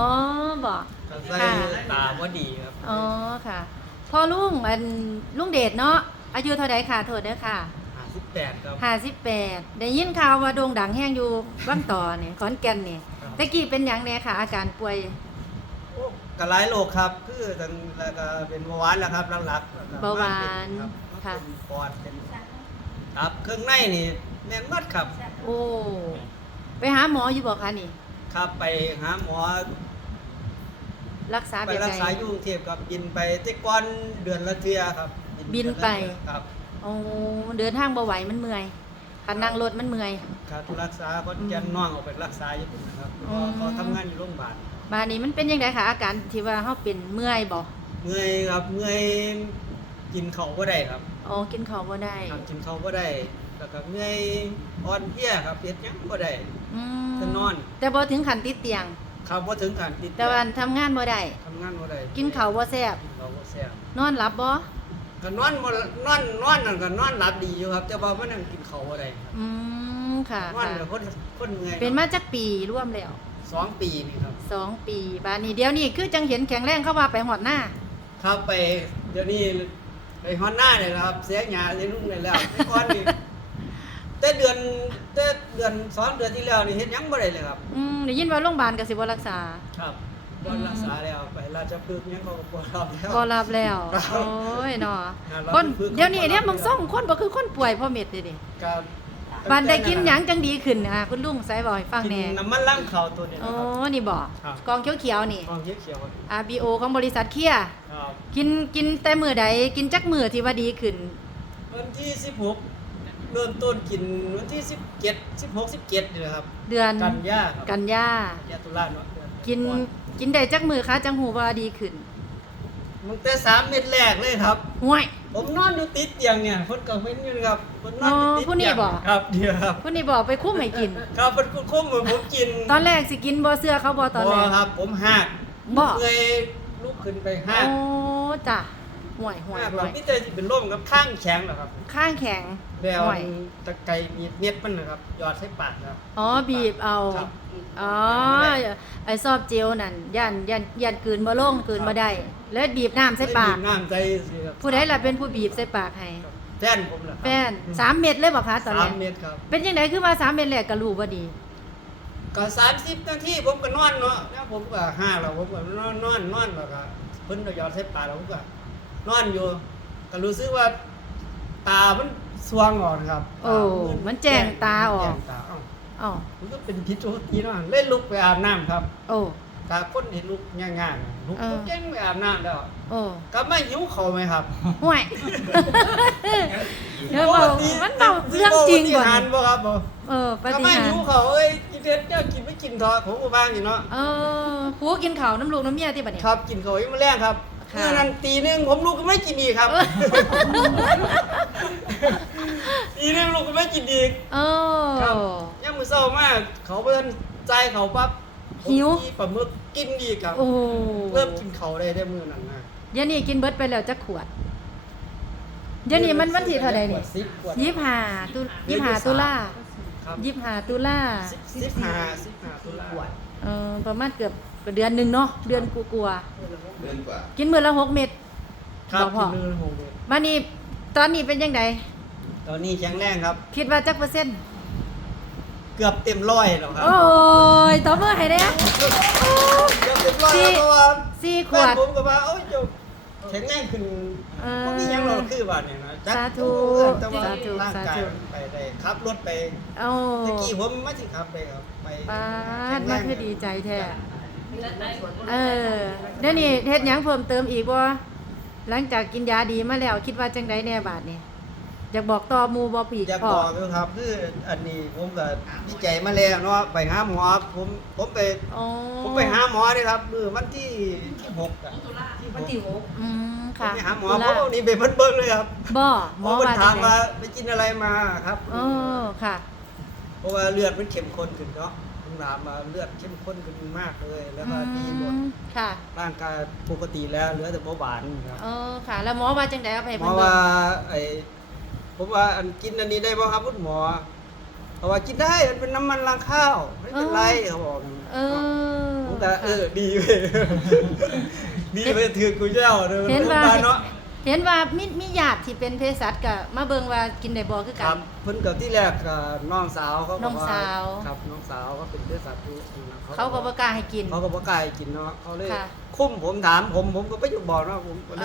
อ๋อบ่ก็ใส่ค่ะตาบ่ดีครับ อ๋อค่ะพ่อลุงอันลุงเดชเนาะอายุเท่าใดค่ะโทษเด้อค่ะ58ครับ ห้าสิบแปดได้ยินข่าวว่าโด่งดังแห้งอยู่บ้างต่อเนี่ยขอนแก่นเนี่ยครับ ตะกี้เป็นหยังเนี่ยค่ะ อาการป่วย โอ้ก็หลายโรคครับ คือตั้งแล้วก็เป็นเบาหวานแหละครับหลักๆแล้วก็เบาหวานครับค่ะเป็นปอดเป็นครับเครื่องในนี่แน่นหมดครับ โอ้ ไปหาหมออยู่บอกคะนี่ ครับไปหาหมอรักษาไปแบบรักไหนษาอยู่กรุงเทพครับบินไปแต่ก่อนเดือนละเทื่อครับบินไป เดือละเทื่อครับ โอ้เดินทางบ่ไหวมันเมื่อยคันนั่งรถมันเมื่อยค่าทุรักษาก็แกนน้องเอาไปรักษาอยู่พุ่นนะครับอืมเขาทำงานอยู่โรงพยาบาลบานนี้มันเป็นยังไงคะอาการที่ว่าเฮาเป็นเมื่อยบ่เมื่อยครับเมื่อยกินข้าวบ่ได้ครับอ๋อกินข้าวบ่ได้ครับกินข้าวบ่ได้ แล้วก็เมื่อยอ่อนเพลียครับเฮ็ดหยังบ่ได้ อืมจะนอน แต่บ่ถึงขั้นติดเตียง ครับบ่ถึงขั้นติดแต่ว่าทำงานบ่ได้ ทำงานบ่ได้กินข้าวบ่แซ่บกินข้าวบ่แซ่บนอนหลับบ่ก็นอนบ่นอนนอนนั่นก็นอนหลับดีอยู่ครับ แต่ว่ามันนั่งกินข้าวบ่ได้ครับอืมค่ะนอนค่ะแล้วคนคนเมื่อยเป็นมาจักปีร่วมแล้วสองปีนี่ครับ สองปีบานนี้เดี๋ยวนี้คือจังเห็นแข็งแรงเข้าว่าไปหอดหน้า ครับไปเดี๋ยวนี้ไปฮอนหน้าเนี่ยนะครับ เสียหยาเสียนุ่งเลยแล้วแต่ก่อนนี่แต่ เดือนแต่เดือนสองเดือนที่แล้วนี่เฮ็ดหยังบ่ได้เลยครับ อืมได้ยินว่าโรงพยาบาลก็สิบ่รักษา ครับบอนรักษาแล้วไปราชพฤกษ์ยังเขาก็บ่รับแล้ว บ่รับแล้ว ครับโอ้ยเนาะงานรับคนคือ เดี๋ยวนี้เนี่ยคนบ่รับมึงส่งคนบ่คือคนป่วยพ่อเม็ดเด้ดิครับบานได้กินหยังจังดีขึ้นอะคุณลุงไสบ่ให้ฟังกินแหน่น้ำมันล้างข้าวตัวนี้โอ้นะครับ นี่บ่ครับ กองเขียวๆนี่กองเขียวๆ RBO ของบริษัทเคียร์ครับ กินกินแต่มื้อใดกินจักมื้อที่ว่าดีขึ้น วันที่ 16 เริ่มต้นกินวันที่17 16 17นี่นะครับ เดือนกันยาครับกันยายาตุลาเนาะเดือกินกินได้จักมื้อคะจังหูว่าดีขึ้นมันแต่สามเม็ดแรกเลยครับห่วย ผมนอนอยู่ติดเตียงเนี่ยคนก็เห็นอยู่นะครับคนนอนอยู่ติดอ๋อผู้นี้เตียงบ่ครับเดียวครับคุณนี่บอกไปคุ้มให้กิน ครับเป็นคุ้มเหมือนผมกิน ตอนแรกสิกินบ่เสื้อเขาบ่ตอนแรบ่กครับ ผมหักบ่เงยลุกขึ้นไปหักโอ้จ้ะ ห่วยห่วยหักห่แบวบยนี่แต่สิเป็นร่มกับข้างแข็งเหรอครับ ข้างแข็งแล้วห่วยตะไคร้มีเม็ดมันนะครับหยอดใส่ปากครับอ๋อบีบเอาครับอ๋อไอ้ซอบเจลนั่นย่านย่านย่านกลืนบ่ลงกลืนบ่ได้แล้วบีบน้ำใส่ปากบีบน้ำใจสิครับผู้ใดล่ะเป็นผู้บีบใส่ปากให้ครับแฟนผมเหรอครับแฟนสามเม็ดเลยบ่คะตอนแรสามกเม็ดครับเป็นจังไดคือว่าสามเม็ดแรกก็รู้บ่ดีก็สามสิบนาทีผมก็นอนเนาะแล้วผมก็ห้าแล้วผมก็นอนนอนนอนแล้วก็เพิ่นก็หยอดใส่ปากแล้วผมก็ นอนอยู่ก็รู้สึกว่า ตามันสว่างออกนะครับโอ้มันแจ้งตาออก แจ้งตาเอ้าอ๋อมันก็เป็นพิษปกติเนาะเล่นลุกไปอาบน้ำครับโอ้ตาคนเห็นลุกง่ายๆลุกเออก็เก่งไปอาบน้ำแล้วโอ้ก็ไม่หิวเขาไหมครับห่วยเดี๋ยวบอกมันเบาเรื่องจริงบ่บ่หันนี่บ่ครับบ่เออปก็ฏิไม่หารหิวเขาเอ้ยกินเด็ดเจ้ากินไม่กินทอผมก็บ้างอยู่เนาะเออผัวกินข้าวน้ำลูกน้ำเมียที่บัดนี้ครับกินเขาอีกมาแรงครับ ค่ะ เมื่อนั้นตีหนึงผมลูกก็ไม่กินอีกครับ ตีหนึงลูกก็ไม่กินอีกเออ ครับยังมือเศร้ามาก เขาเพิ่นใจายเขาปั๊บผมหิวกินปลาหมึกกินอีกครับ โอ้เริ่มกินเขาได้ได้มือนั้นนะเดี๋ยวนี้กินเบิดไปแล้วจักขวด เดี๋ยวนี้มันวันที่เท่าใดนี่สิบขวดยี่สิบห้าตุยี่สิบห้าตุลาครับยี่สิบห้าตุลาสิบสิบห้าสิบห้าตุลา เออประมาณเกือบ เดือนหนึ่งเนาะเดือนกูกลัวเดือนกว่าๆกินมื้อละหกเม็ด ครับบ่พอ กินมือหงเลยมานี่ตอนนี้เป็นยังไงตอนนี้แข็งแรงครับ คิดว่าจักเปอร์เซ็นต์ เกือบเต็มร้อยแล้วครับ โอ้ยตบมือให้เด้อ เกือบเต็มร้อยแล้วเพราะว่าสี่ขแฟวนดผมก็ว่าเอ้ยเจ้าแข็งแรงขึ้นเออพวกนี้ยังเราคือบ้านเนี่ยนะจักสาธุเออแต่ว่าสาธุร่างกายสาธุ มันไปได้ขับรถไป เอาตะกี้ผมไม่สิขับไปครับไปปาแข็ดงแรมางคือดีใจแท้ เออเดี๋ยวนี้เฮ็ดหยังเพิ่มเติมอีกบ่หลังจากกินยาดีมาแล้ว คิดว่าจังไดแน่บาดนี้อยากบอกต่อหมู่บ่ปีกอยากพ่อบอกอยู่ครับ คืออันนี้ผมก็ดีใจมาแล้วเนาะไปหาหมอผมผมไปอ๋อผมไปหาหมอนี่ครับมือวันที่ที่หกอะที่วันที่หกอืมผมค่ะไปหาหมอตุเพลาราะว่านี่ไปเพิ่นเบิ่งเลยครับบ่หหมมออเพิ่นว่าถาจัมงไดว่าไปกินอะไรมาครับ อ๋อค่ะ เพราะว่าเลือดมันเข้มข้นขึ้นเนาะ ผมถามมาเลือดเข้มข้นขึ้นมากเลย แล้วก็ดีหมดอืมค่ะ ร่างกายปกติแล้วเหลือแต่เบาหวานครับเออค่ะ แล้วหมอว่าจังไดเอาไปให้หมเพิ่อนเบิ่ว่างไอ้ผมว่าอันกินอันนี้ได้บ่ครับคุณหมอเขาว่ากินได้มันเป็นน้ำมันรางข้าว ไม่เป็นไรเขาบอกเออผมก็เออดีเว้ยดีไปถือกูเจ้าเด้อเห็นว่าโรงพยบลเนาะ เห็นว่ามีมีญาติที่เป็นเภสัชก็มาเบิ่งว่ากินได้บ่คือคกัรัน บเพิ่นก็ที่แรกก็น้องสาวเขาก็น้องสาวครับน้องสาวก็เป็นเภสัชอยู่นะเขาก็บ่กล้าให้กิน เขาก็บ่กล้าให้กินเนาะเขาเลยค่ะ คุ้มผมถามผมผมก็ไปอยู่บอกเนาะผมก็เลย